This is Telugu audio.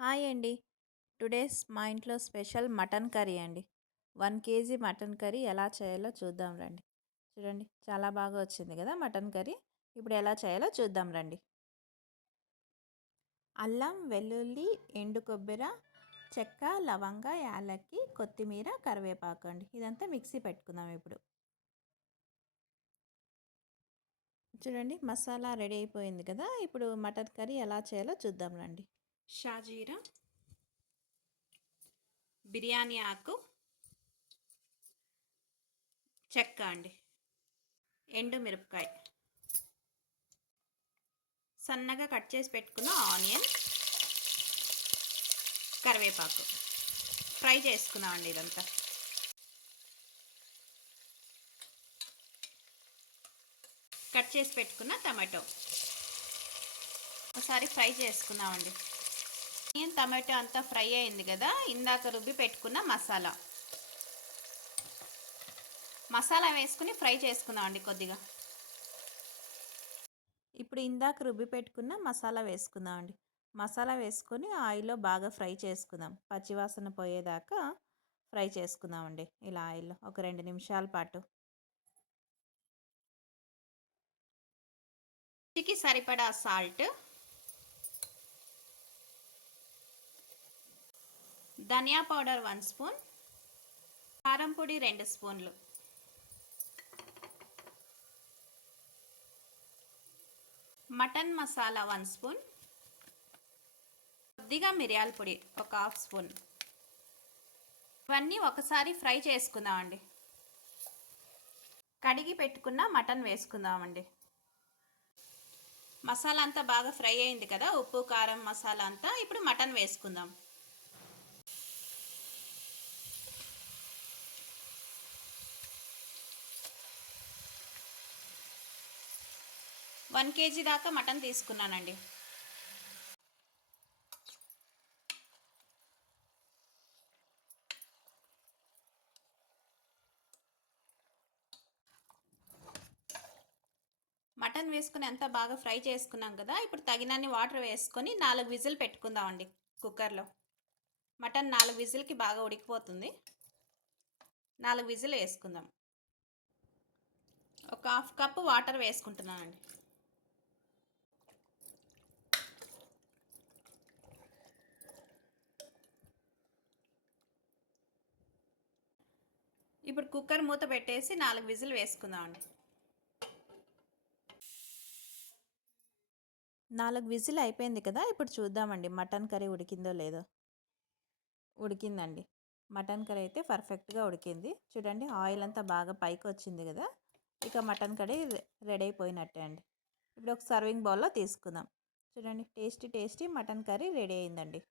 హాయ్ అండి. టుడేస్ మా ఇంట్లో స్పెషల్ మటన్ కర్రీ అండి. 1 కేజీ మటన్ కర్రీ ఎలా చేయాలో చూద్దాం రండి. చూడండి చాలా బాగా వచ్చింది కదా మటన్ కర్రీ. ఇప్పుడు ఎలా చేయాలో చూద్దాం రండి. అల్లం, వెల్లుల్లి, ఎండు కొబ్బెర, చెక్క, లవంగ, యాలక్కి, కొత్తిమీర, కరివేపాకు అండి. ఇదంతా మిక్సీ పెట్టుకుందాం ఇప్పుడు. చూడండి మసాలా రెడీ అయిపోయింది కదా. ఇప్పుడు మటన్ కర్రీ ఎలా చేయాలో చూద్దాం రండి. షాజీరా, బిర్యానీ ఆకు, చెక్క అండి, ఎండు మిరపకాయ, సన్నగా కట్ చేసి పెట్టుకున్న ఆనియన్, కరివేపాకు ఫ్రై చేసుకున్నామండి. ఇదంతా కట్ చేసి పెట్టుకున్న టమాటో ఒకసారి ఫ్రై చేసుకున్నామండి. ఆనియన్ టమాటో అంతా ఫ్రై అయింది కదా. ఇందాక రుబ్బి పెట్టుకున్న మసాలా వేసుకుని ఫ్రై చేసుకున్నామండి కొద్దిగా. ఇప్పుడు ఇందాక రుబ్బి పెట్టుకున్న మసాలా వేసుకుందామండి. మసాలా వేసుకొని ఆయిల్లో బాగా ఫ్రై చేసుకుందాం. పచ్చివాసన పోయేదాకా ఫ్రై చేసుకుందామండి ఇలా ఆయిల్లో ఒక 2 నిమిషాల పాటు. రుచికి సరిపడా సాల్ట్, ధనియా పౌడర్ 1 స్పూన్, కారం పొడి 2 స్పూన్లు, మటన్ మసాలా 1 స్పూన్, కొద్దిగా మిరియాల పొడి ఒక 1/2 స్పూన్. ఇవన్నీ ఒకసారి ఫ్రై చేసుకుందామండి. కడిగి పెట్టుకున్న మటన్ వేసుకుందామండి. మసాలా అంతా బాగా ఫ్రై అయింది కదా. ఉప్పు, కారం, మసాలా అంతా. ఇప్పుడు మటన్ వేసుకుందాం. వన్ కేజీ దాకా మటన్ తీసుకున్నానండి. మటన్ వేసుకుని అంతా బాగా ఫ్రై చేసుకున్నాం కదా. ఇప్పుడు తగినన్ని వాటర్ వేసుకొని 4 విజిల్ పెట్టుకుందామండి కుక్కర్లో. మటన్ 4 విజిల్కి బాగా ఉడికిపోతుంది. 4 విజిల్ వేసుకుందాం. ఒక 1/2 కప్పు వాటర్ వేసుకుంటున్నానండి. ఇప్పుడు కుక్కర్ మూత పెట్టేసి 4 విజిల్ వేసుకుందామండి. 4 విజిల్ అయిపోయింది కదా. ఇప్పుడు చూద్దామండి మటన్ కర్రీ ఉడికిందో లేదో. ఉడికిందండి. మటన్ కర్రీ అయితే పర్ఫెక్ట్గా ఉడికింది. చూడండి ఆయిల్ అంతా బాగా పైకి వచ్చింది కదా. ఇక మటన్ కర్రీ రెడీ అయిపోయినట్టే అండి. ఇప్పుడు ఒక సర్వింగ్ బౌల్లో తీసుకుందాం. చూడండి టేస్టీ మటన్ కర్రీ రెడీ అయిందండి.